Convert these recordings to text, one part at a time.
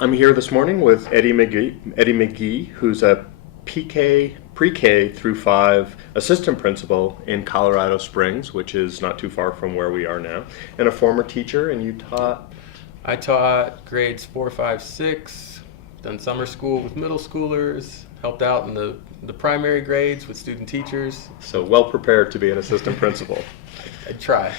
I'm here this morning with Eddy McGee, who's a pre-K through 5 assistant principal in Colorado Springs, which is not too far from where we are now, and a former teacher, and you taught... I taught grades 4, 5, 6, done summer school with middle schoolers, helped out in the primary grades with student teachers. So well prepared to be an assistant principal. I try.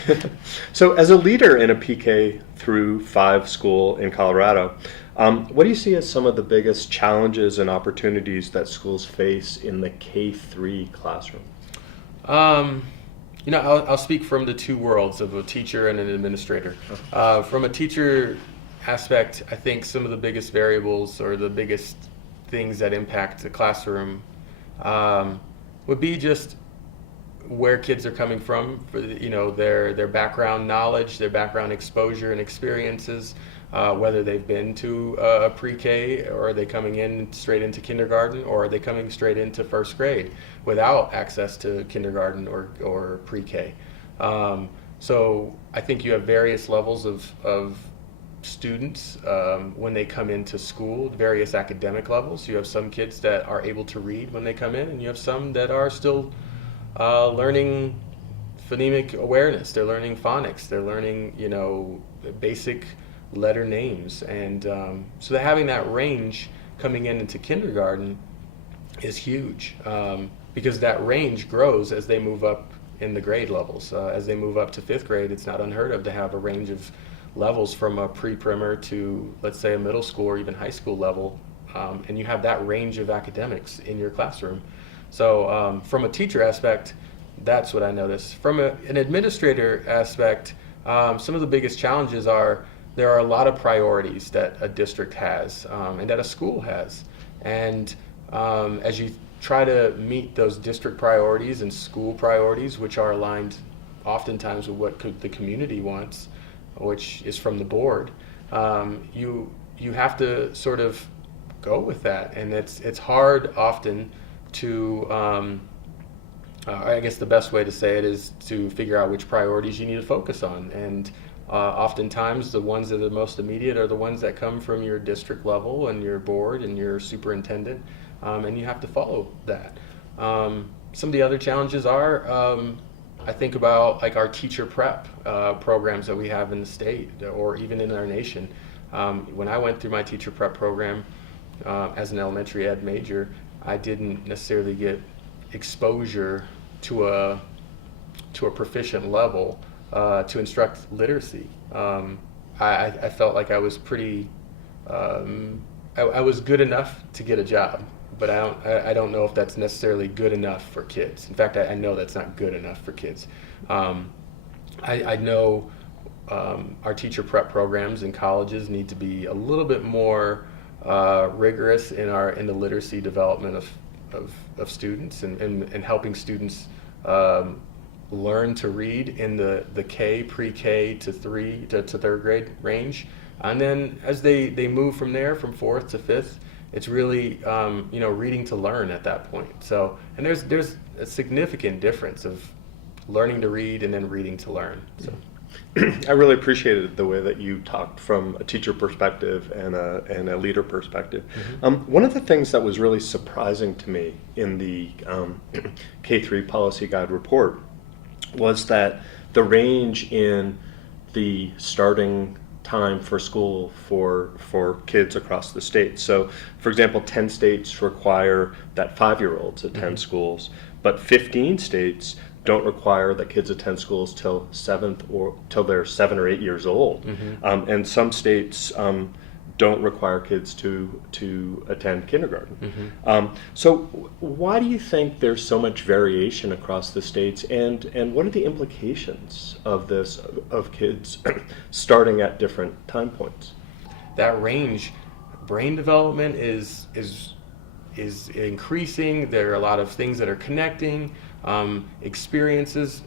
So as a leader in a PK through 5 school in Colorado, what do you see as some of the biggest challenges and opportunities that schools face in the K-3 classroom? I'll speak from the two worlds of a teacher and an administrator. From a teacher aspect, I think some of the biggest variables or the biggest things that impact the classroom would be just where kids are coming from, for their background knowledge, their background exposure and experiences, whether they've been to a pre-K, or are they coming in straight into kindergarten, or are they coming straight into first grade without access to kindergarten or pre-K. So I think you have various levels of students when they come into school, various academic levels. You have some kids that are able to read when they come in, and you have some that are still learning phonemic awareness. They're learning phonics. They're learning, basic letter names. And so having that range coming into kindergarten is huge, because that range grows as they move up in the grade levels. As they move up to 5th grade, it's not unheard of to have a range of levels from a pre-primer to, let's say, a middle school or even high school level, and you have that range of academics in your classroom. So from a teacher aspect, that's what I notice. From an administrator aspect, some of the biggest challenges are there are a lot of priorities that a district has and that a school has. And as you try to meet those district priorities and school priorities, which are aligned oftentimes with what the community wants, which is from the board, you have to sort of go with that. And it's hard often to, I guess the best way to say it is to figure out which priorities you need to focus on. And oftentimes the ones that are the most immediate are the ones that come from your district level and your board and your superintendent, and you have to follow that. Some of the other challenges are, I think about like our teacher prep programs that we have in the state or even in our nation. When I went through my teacher prep program as an elementary ed major, I didn't necessarily get exposure to a proficient level to instruct literacy. I felt like I was pretty, I was good enough to get a job, but I don't know if that's necessarily good enough for kids. In fact, I know that's not good enough for kids. I know our teacher prep programs in colleges need to be a little bit more rigorous in the literacy development of students and helping students learn to read in the pre-K to 3rd grade range. And then as they move from there, from 4th to 5th, it's really reading to learn at that point. So, and there's a significant difference of learning to read and then reading to learn. So I really appreciated the way that you talked from a teacher perspective and a leader perspective. Mm-hmm. One of the things that was really surprising to me in the K-3 Policy Guide report was that the range in the starting time for school for kids across the state. So, for example, 10 states require that 5-year-olds attend schools, but 15 states don't require that kids attend schools till they're 7 or 8 years old. Mm-hmm. And some states don't require kids to attend kindergarten. Mm-hmm. So why do you think there's so much variation across the states, and what are the implications of this, of kids starting at different time points? That range, brain development is increasing. There are a lot of things that are connecting. Experiences,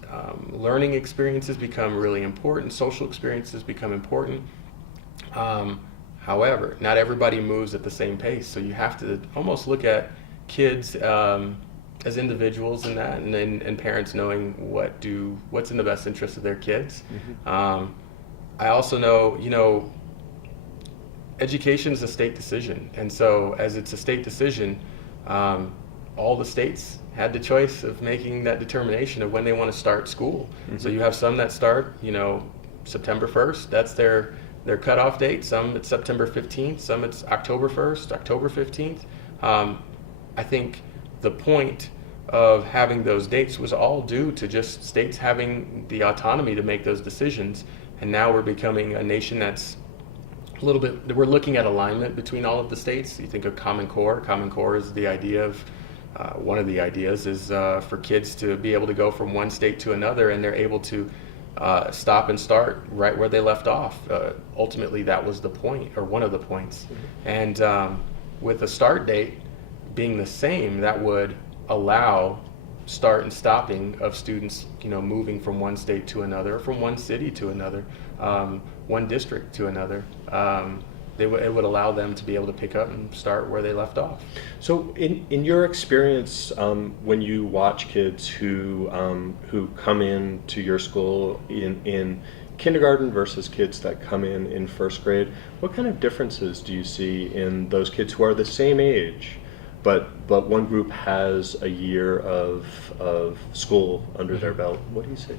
learning experiences become really important. Social experiences become important. However, not everybody moves at the same pace, so you have to almost look at kids as individuals in that, and parents knowing what's in the best interest of their kids. Mm-hmm. I also know, education is a state decision, and so as it's a state decision, all the states had the choice of making that determination of when they want to start school. So you have some that start, September 1st. That's their cutoff date. Some it's September 15th. Some it's October 1st, October 15th. I think the point of having those dates was all due to just states having the autonomy to make those decisions. And now we're becoming a nation that's a little bit, we're looking at alignment between all of the states. You think of Common Core. Common Core is the idea of, one of the ideas is for kids to be able to go from one state to another, and they're able to stop and start right where they left off. Ultimately, that was the point, or one of the points. And with a start date being the same, that would allow start and stopping of students, moving from one state to another, from one city to another, one district to another. It would allow them to be able to pick up and start where they left off. So in your experience, when you watch kids who come in to your school in kindergarten versus kids that come in first grade, what kind of differences do you see in those kids who are the same age, but one group has a year of school under their belt? What do you see?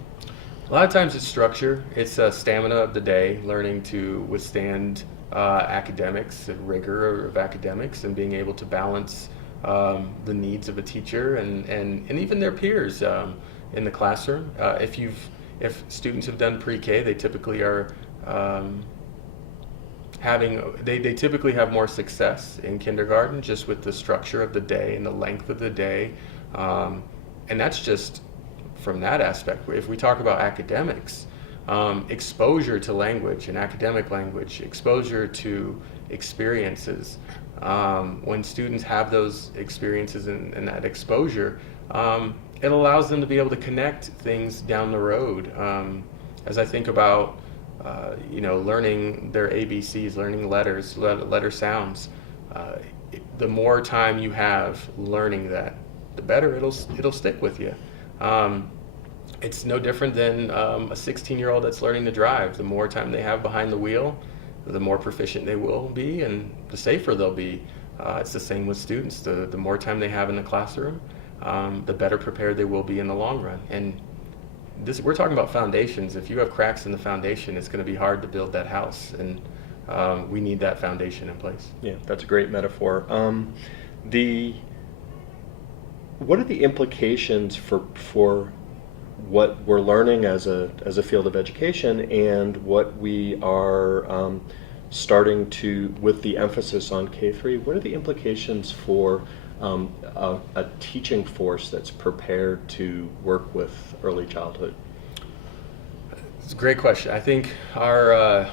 A lot of times it's structure. It's stamina of the day, learning to withstand academics, the rigor of academics, and being able to balance the needs of a teacher and even their peers in the classroom. If students have done pre-K, they typically are they typically have more success in kindergarten, just with the structure of the day and the length of the day, and that's just from that aspect. If we talk about academics, exposure to language and academic language, exposure to experiences, when students have those experiences and that exposure, it allows them to be able to connect things down the road. As I think about learning their ABCs, learning letter sounds, the more time you have learning that, the better it'll stick with you. It's no different than a 16-year-old that's learning to drive. The more time they have behind the wheel, the more proficient they will be, and the safer they'll be. It's the same with students. The more time they have in the classroom, the better prepared they will be in the long run. And we're talking about foundations. If you have cracks in the foundation, it's going to be hard to build that house, and we need that foundation in place. Yeah, that's a great metaphor. What are the implications for what we're learning as a field of education, and what we are starting to, with the emphasis on K-3, what are the implications for a teaching force that's prepared to work with early childhood? It's a great question. I think our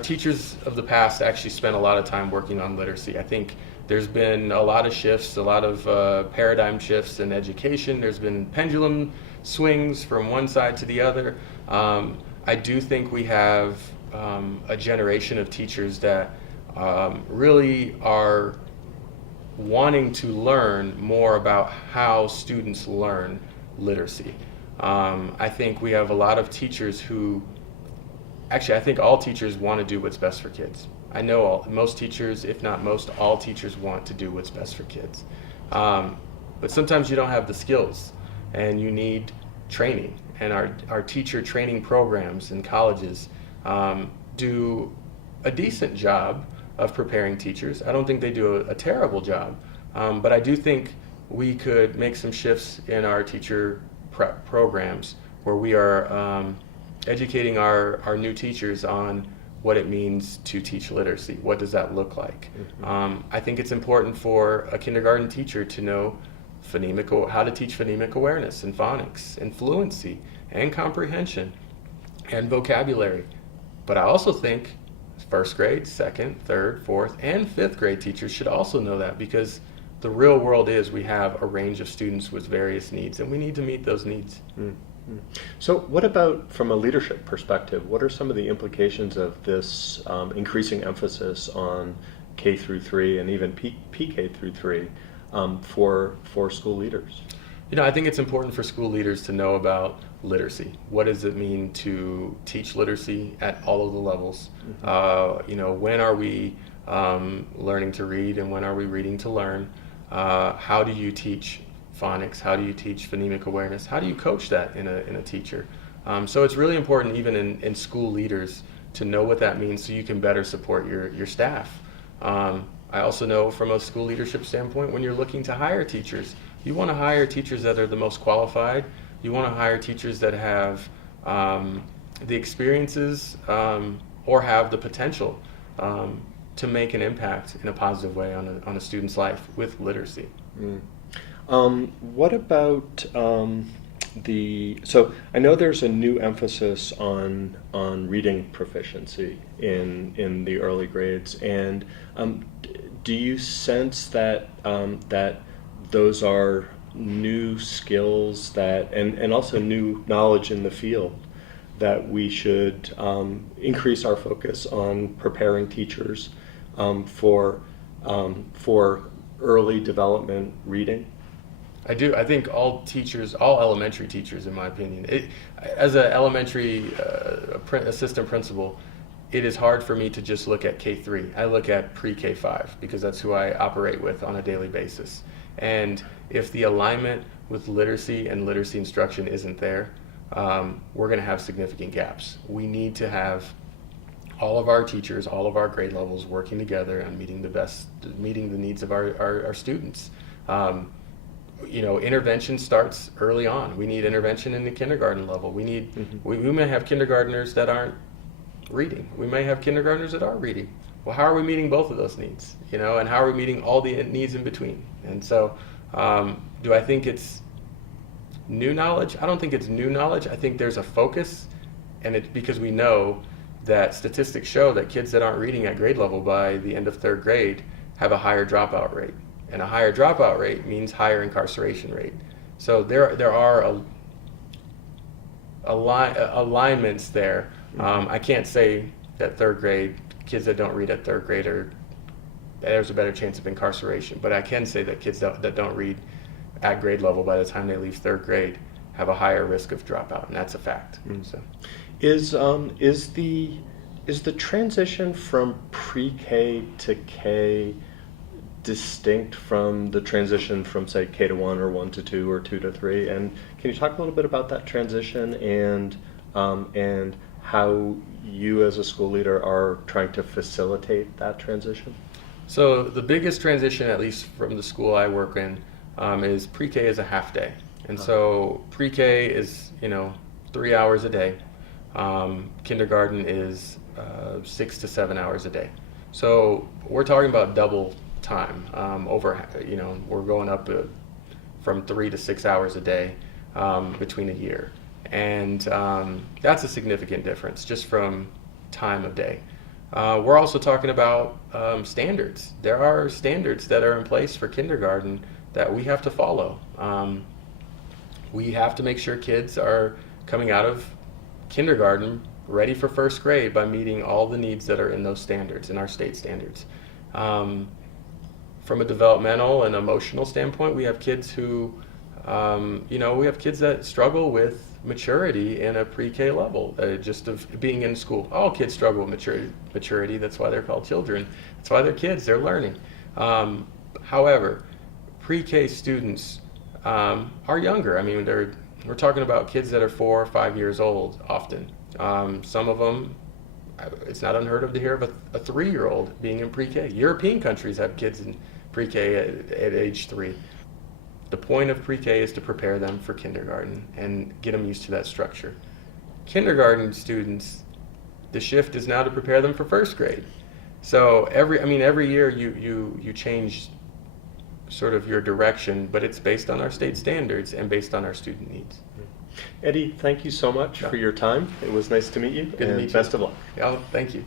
teachers of the past actually spent a lot of time working on literacy. I think there's been a lot of shifts, a lot of paradigm shifts in education. There's been pendulum swings from one side to the other. I do think we have a generation of teachers that really are wanting to learn more about how students learn literacy. I think we have a lot of teachers who, actually I think all teachers want to do what's best for kids. I know most teachers, if not most, all teachers want to do what's best for kids. But sometimes you don't have the skills, and you need training. And our teacher training programs in colleges do a decent job of preparing teachers. I don't think they do a terrible job, but I do think we could make some shifts in our teacher prep programs where we are educating our new teachers on what it means to teach literacy. What does that look like? I think it's important for a kindergarten teacher to know how to teach phonemic awareness and phonics and fluency and comprehension and vocabulary. But I also think first grade, second, third, fourth, and fifth grade teachers should also know that, because the real world is we have a range of students with various needs, and we need to meet those needs. So what about from a leadership perspective? What are some of the implications of this increasing emphasis on K through 3 and even PK through 3 for school leaders? I think it's important for school leaders to know about literacy. What does it mean to teach literacy at all of the levels? When are we learning to read, and when are we reading to learn? How do you teach phonics? How do you teach phonemic awareness? How do you coach that in a teacher? So it's really important, even in school leaders, to know what that means so you can better support your staff. I also know from a school leadership standpoint, when you're looking to hire teachers, you want to hire teachers that are the most qualified. You want to hire teachers that have the experiences or have the potential to make an impact in a positive way on a student's life with literacy. What about so I know there's a new emphasis on reading proficiency in the early grades, and do you sense that that those are new skills that and also new knowledge in the field that we should increase our focus on preparing teachers for early development reading? I do. I think all teachers, all elementary teachers, in my opinion, as an elementary assistant principal, it is hard for me to just look at K-3. I look at pre-K-5 because that's who I operate with on a daily basis. And if the alignment with literacy and literacy instruction isn't there, we're going to have significant gaps. We need to have all of our teachers, all of our grade levels working together and meeting the needs of our students. Intervention starts early on. We need intervention in the kindergarten level. We may have kindergartners that aren't reading. We may have kindergartners that are reading. Well, how are we meeting both of those needs? And how are we meeting all the needs in between? And so, do I think it's new knowledge? I don't think it's new knowledge. I think there's a focus, and it's because we know that statistics show that kids that aren't reading at grade level by the end of third grade have a higher dropout rate. And a higher dropout rate means higher incarceration rate. So there are alignments there. I can't say that third grade, kids that don't read at third grade there's a better chance of incarceration. But I can say that kids that don't read at grade level by the time they leave third grade have a higher risk of dropout, and that's a fact. So, is the transition from pre-K to K distinct from the transition from, say, K to 1 or 1 to 2 or 2 to 3? And can you talk a little bit about that transition and how you as a school leader are trying to facilitate that transition? So the biggest transition, at least from the school I work in, is pre-K is a half day. And so pre-K is, 3 hours a day. Kindergarten is 6 to 7 hours a day. So we're talking about double time. We're going up from 3 to 6 hours a day between a year. And that's a significant difference just from time of day. We're also talking about standards. There are standards that are in place for kindergarten that we have to follow. We have to make sure kids are coming out of kindergarten ready for first grade by meeting all the needs that are in those standards, in our state standards. From a developmental and emotional standpoint, we have kids who, we have kids that struggle with maturity in a pre-K level, just of being in school. All kids struggle with maturity. That's why they're called children. That's why they're kids. They're learning. However, pre-K students are younger. I mean, we're talking about kids that are 4 or 5 years old often. Some of them, it's not unheard of to hear of a 3-year-old being in pre-K. European countries have kids in pre-K at age 3. The point of pre-K is to prepare them for kindergarten and get them used to that structure. Kindergarten students, the shift is now to prepare them for first grade. So every year you change sort of your direction, but it's based on our state standards and based on our student needs. Eddy, thank you so much for your time. It was nice to meet you. Good to meet you. Best of luck. Oh, thank you.